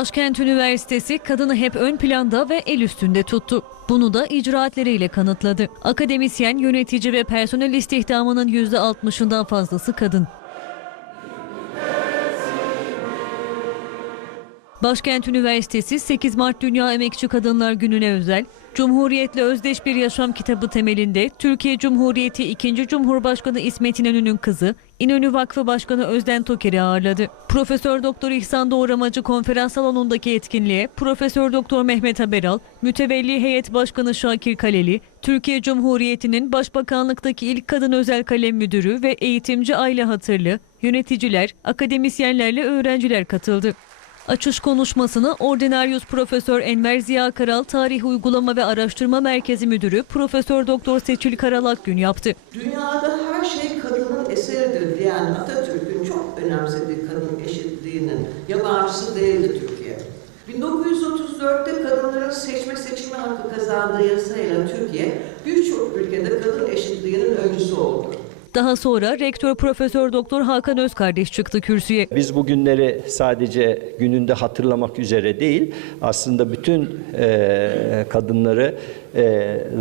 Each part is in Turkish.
Başkent Üniversitesi kadını hep ön planda ve el üstünde tuttu. Bunu da icraatleriyle kanıtladı. Akademisyen, yönetici ve personel istihdamının %60'ından fazlası kadın. Başkent Üniversitesi 8 Mart Dünya Emekçi Kadınlar Günü'ne özel Cumhuriyetle Özdeş Bir Yaşam kitabı temelinde Türkiye Cumhuriyeti 2. Cumhurbaşkanı İsmet İnönü'nün kızı İnönü Vakfı Başkanı Özden Toker'i ağırladı. Profesör Doktor İhsan Doğramacı konferans salonundaki etkinliğe Profesör Doktor Mehmet Haberal, Mütevelli Heyet Başkanı Şakir Kaleli, Türkiye Cumhuriyeti'nin Başbakanlıktaki ilk kadın özel kalem müdürü ve eğitimci Ayla Hatırlı, yöneticiler, akademisyenlerle öğrenciler katıldı. Açış konuşmasını Ordinaryus Profesör Enver Ziya Karal Tarih Uygulama ve Araştırma Merkezi Müdürü Profesör Doktor Seçil Karal Akgün yaptı. Dünyada her şey kadının eseridir diyen Atatürk'ün çok önemsediği kadın eşitliğinin yabancısı değildi Türkiye. 1934'te kadınların seçme seçilme hakkı kazandığı yasayla Türkiye birçok ülkede kadın eşitliğinin öncüsü oldu. Daha sonra Rektör Profesör Doktor Hakan Özkardeş çıktı kürsüye. Biz bu günleri sadece gününde hatırlamak üzere değil, aslında bütün e, kadınları e,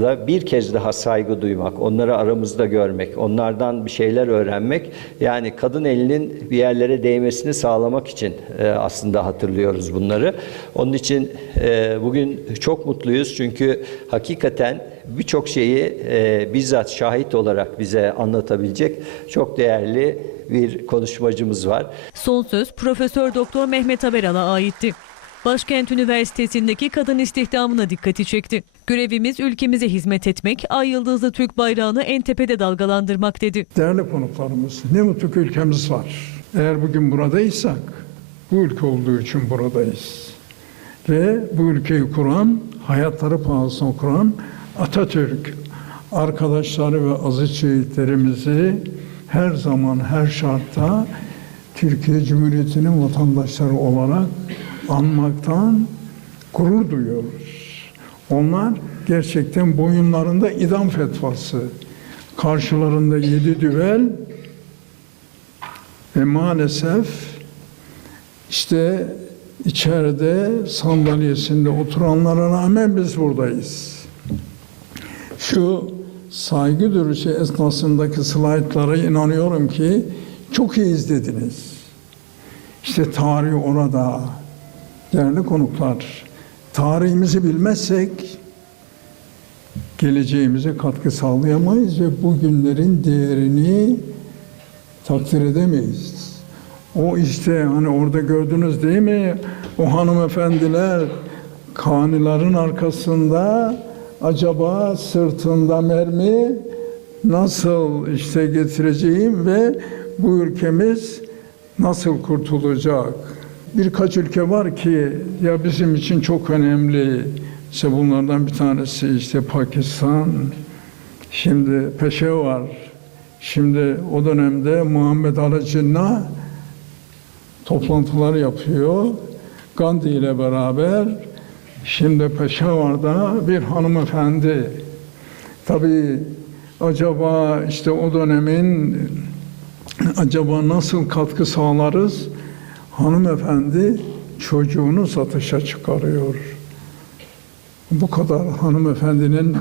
da bir kez daha saygı duymak, onları aramızda görmek, onlardan bir şeyler öğrenmek, yani kadın elinin bir yerlere değmesini sağlamak için e, aslında hatırlıyoruz bunları. Onun için e, bugün çok mutluyuz çünkü hakikaten birçok şeyi e, bizzat şahit olarak bize anlatabilecek çok değerli bir konuşmacımız var. Son söz Profesör Doktor Mehmet Haberal'a aitti. Başkent Üniversitesi'ndeki kadın istihdamına dikkati çekti. Görevimiz ülkemize hizmet etmek, ay yıldızlı Türk bayrağını en tepede dalgalandırmak dedi. Değerli konuklarımız, ne mutlu ki ülkemiz var. Eğer bugün buradaysak, bu ülke olduğu için buradayız. Ve bu ülkeyi kuran, hayatları pahasına kuran Atatürk, arkadaşları ve aziz şehitlerimizi her zaman, her şartta Türkiye Cumhuriyeti'nin vatandaşları olarak anmaktan gurur duyuyoruz. Onlar gerçekten boyunlarında idam fetvası, karşılarında yedi düvel ve maalesef işte içeride sandalyesinde oturanlara rağmen biz buradayız. Şu saygı duruşu esnasındaki slaytlara inanıyorum ki çok iyi izlediniz. İşte tarih orada. Değerli konuklar, tarihimizi bilmezsek geleceğimize katkı sağlayamayız ve bugünlerin değerini takdir edemeyiz. O işte hani orada gördünüz değil mi? O hanımefendiler kanilerin arkasında acaba sırtında mermi nasıl işte getireceğim ve bu ülkemiz nasıl kurtulacak? Birkaç ülke var ki ya bizim için çok önemli. İşte bunlardan bir tanesi işte Pakistan, şimdi Peşevar, şimdi o dönemde Muhammed Ali Cinnah toplantılar yapıyor. Gandhi ile beraber şimdi Peşavar'da bir hanımefendi tabii acaba işte o dönemin acaba nasıl katkı sağlarız? Hanımefendi çocuğunu satışa çıkarıyor. Bu kadar hanımefendinin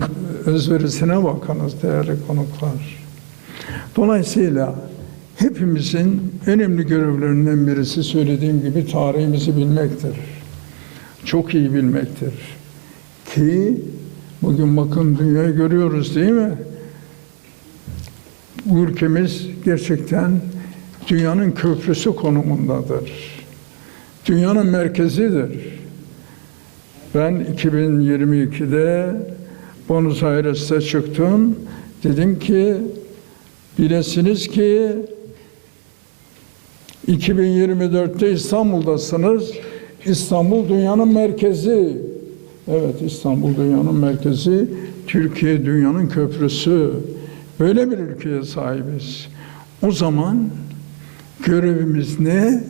özverisine bakınız değerli konuklar. Dolayısıyla hepimizin önemli görevlerinden birisi söylediğim gibi tarihimizi bilmektir. Çok iyi bilmektir. Ki bugün bakın dünyayı görüyoruz değil mi? Bu ülkemiz gerçekten dünyanın köprüsü konumundadır. Dünyanın merkezidir. Ben 2022'de Buenos Aires'te çıktım. Dedim ki bilesiniz ki 2024'te İstanbul'dasınız. İstanbul dünyanın merkezi. Evet İstanbul dünyanın merkezi. Türkiye dünyanın köprüsü. Böyle bir ülkeye sahibiz. O zaman görevimiz ne?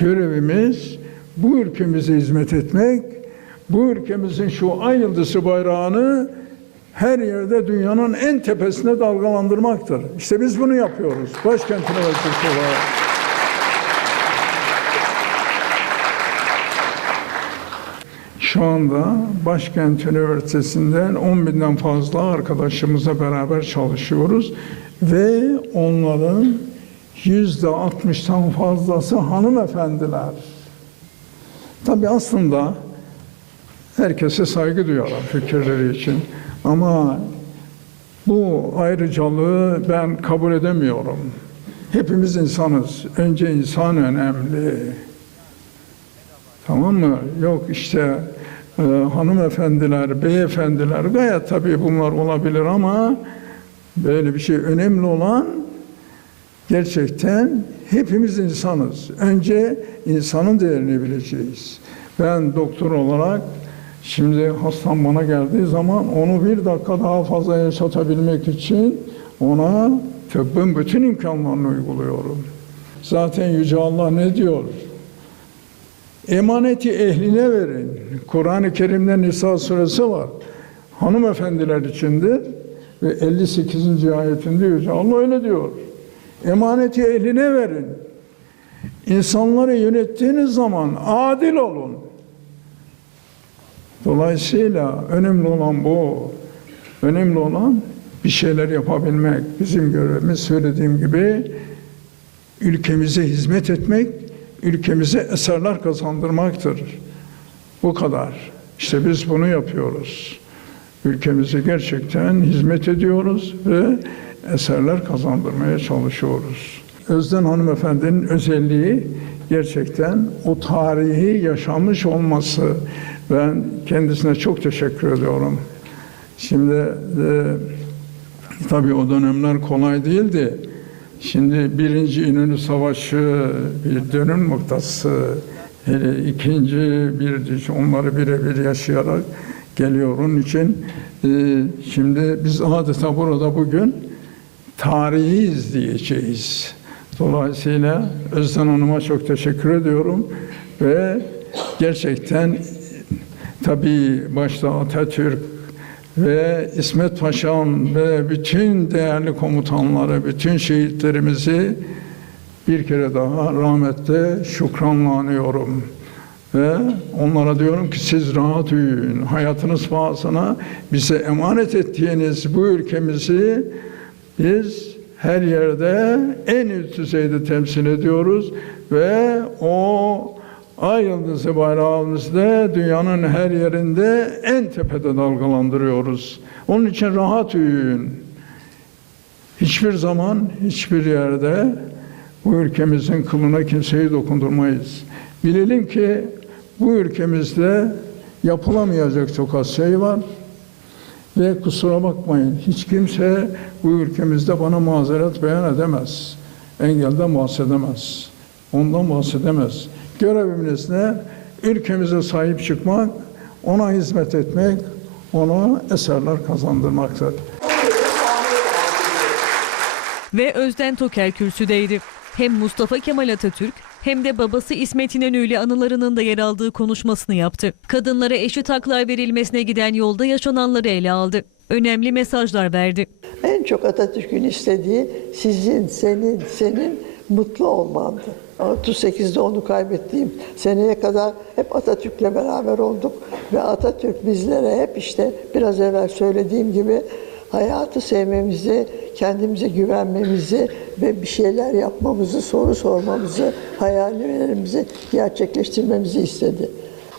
Görevimiz bu ülkemize hizmet etmek, bu ülkemizin şu ay yıldızı bayrağını her yerde dünyanın en tepesine dalgalandırmaktır. İşte biz bunu yapıyoruz. Başkent Üniversitesi olarak. Şu anda Başkent Üniversitesi'nden 10 binden fazla arkadaşımızla beraber çalışıyoruz ve onların yüzde 60'tan fazlası hanımefendiler. Tabii aslında herkese saygı duyuyorlar fikirleri için ama bu ayrıcalığı ben kabul edemiyorum. Hepimiz insanız. Önce insan önemli. Tamam mı? Yok işte e, hanımefendiler, beyefendiler gayet tabii bunlar olabilir ama böyle bir şey önemli olan gerçekten hepimiz insanız. Önce insanın değerini bileceğiz. Ben doktor olarak şimdi hastam bana geldiği zaman onu bir dakika daha fazla yaşatabilmek için ona tıbbın bütün imkanlarını uyguluyorum. Zaten Yüce Allah ne diyor? Emaneti ehline verin. Kur'an-ı Kerim'de Nisa suresi var. Hanımefendiler içindir. Ve 58. ayetinde Yüce Allah öyle diyor. Emaneti ehline verin. İnsanları yönettiğiniz zaman adil olun. Dolayısıyla önemli olan bu. Önemli olan bir şeyler yapabilmek. Bizim görevimiz söylediğim gibi ülkemize hizmet etmek, ülkemize eserler kazandırmaktır. Bu kadar. İşte biz bunu yapıyoruz. Ülkemize gerçekten hizmet ediyoruz ve eserler kazandırmaya çalışıyoruz. Özden hanımefendinin özelliği gerçekten o tarihi yaşanmış olması. Ben kendisine çok teşekkür ediyorum. Şimdi e, tabii o dönemler kolay değildi. Şimdi birinci İnönü Savaşı bir dönüm noktası, ikinci bir onları birebir yaşayarak geliyor. Onun için e, şimdi biz adeta burada bugün tarihi izleyeceğiz. Dolayısıyla Özden Hanım'a çok teşekkür ediyorum ve gerçekten tabii başta Atatürk ve İsmet Paşa'm ve bütün değerli komutanları, bütün şehitlerimizi bir kere daha rahmetle şükranla anıyorum. Ve onlara diyorum ki siz rahat uyuyun. Hayatınız pahasına bize emanet ettiğiniz bu ülkemizi biz her yerde en üst düzeyde temsil ediyoruz ve o ay yıldızı bayrağımızda dünyanın her yerinde en tepede dalgalandırıyoruz. Onun için rahat uyuyun. Hiçbir zaman, hiçbir yerde bu ülkemizin kılına kimseyi dokundurmayız. Bilelim ki bu ülkemizde yapılamayacak çok az şey var. Ve kusura bakmayın hiç kimse bu ülkemizde bana mazeret beyan edemez. Engelden bahsedemez. Ondan bahsedemez. Görevimiz ne? Ülkemize sahip çıkmak, ona hizmet etmek, ona eserler kazandırmaktır. Ve Özden Toker kürsüdeydi. Hem Mustafa Kemal Atatürk hem de babası İsmet İnönü anılarının da yer aldığı konuşmasını yaptı. Kadınlara eşit haklar verilmesine giden yolda yaşananları ele aldı. Önemli mesajlar verdi. En çok Atatürk'ün istediği sizin, senin, senin mutlu olmandı. 38'de onu kaybettiğim seneye kadar hep Atatürk'le beraber olduk. Ve Atatürk bizlere hep işte biraz evvel söylediğim gibi hayatı sevmemizi, kendimize güvenmemizi ve bir şeyler yapmamızı, soru sormamızı, hayallerimizi gerçekleştirmemizi istedi.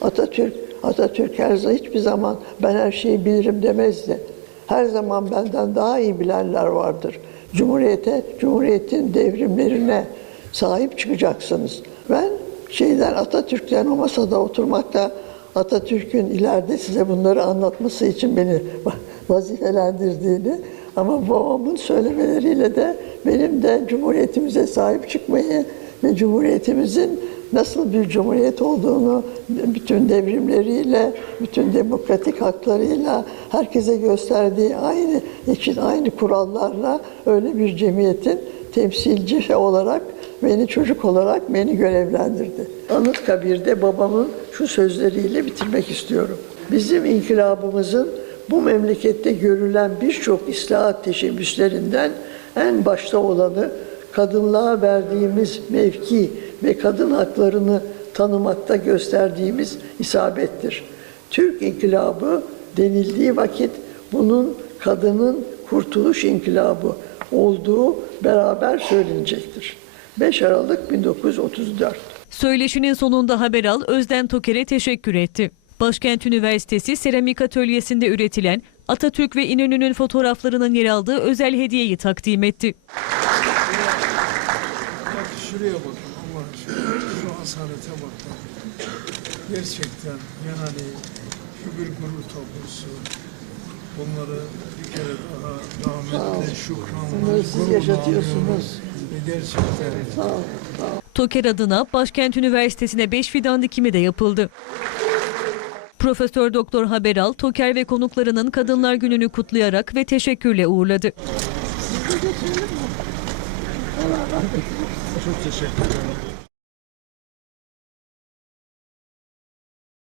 Atatürk, Atatürk her zaman hiçbir zaman ben her şeyi bilirim demezdi. Her zaman benden daha iyi bilenler vardır. Cumhuriyete, Cumhuriyetin devrimlerine sahip çıkacaksınız. Ben şeyden Atatürk'ten o masada oturmakta Atatürk'ün ileride size bunları anlatması için beni vazifelendirdiğini ama babamın söylemeleriyle de benim de Cumhuriyetimize sahip çıkmayı ve Cumhuriyetimizin nasıl bir cumhuriyet olduğunu bütün devrimleriyle, bütün demokratik haklarıyla herkese gösterdiği aynı için aynı kurallarla öyle bir cemiyetin temsilci olarak beni çocuk olarak beni görevlendirdi. Anıtkabir'de babamın şu sözleriyle bitirmek istiyorum. Bizim inkılabımızın bu memlekette görülen birçok islahat teşebbüslerinden en başta olanı kadınlığa verdiğimiz mevki ve kadın haklarını tanımakta gösterdiğimiz isabettir. Türk İnkılabı denildiği vakit bunun kadının kurtuluş inkılabı olduğu beraber söylenecektir. 5 Aralık 1934. Söyleşinin sonunda Haberal Özden Toker'e teşekkür etti. Başkent Üniversitesi Seramik Atölyesi'nde üretilen Atatürk ve İnönü'nün fotoğraflarının yer aldığı özel hediyeyi takdim etti. Bak şuraya aşkına. Şu asalete bakın. Gerçekten yani şu bir gurur tablosu. Bunları bir kere daha rahmetle şükranla siz yaşatıyorsunuz. Ve gerçekten Sağ ol. Toker adına Başkent Üniversitesi'ne 5 fidan dikimi de yapıldı. Profesör Doktor Haberal, Toker ve konuklarının Kadınlar Günü'nü kutlayarak ve teşekkürle uğurladı. çok teşekkür ederim.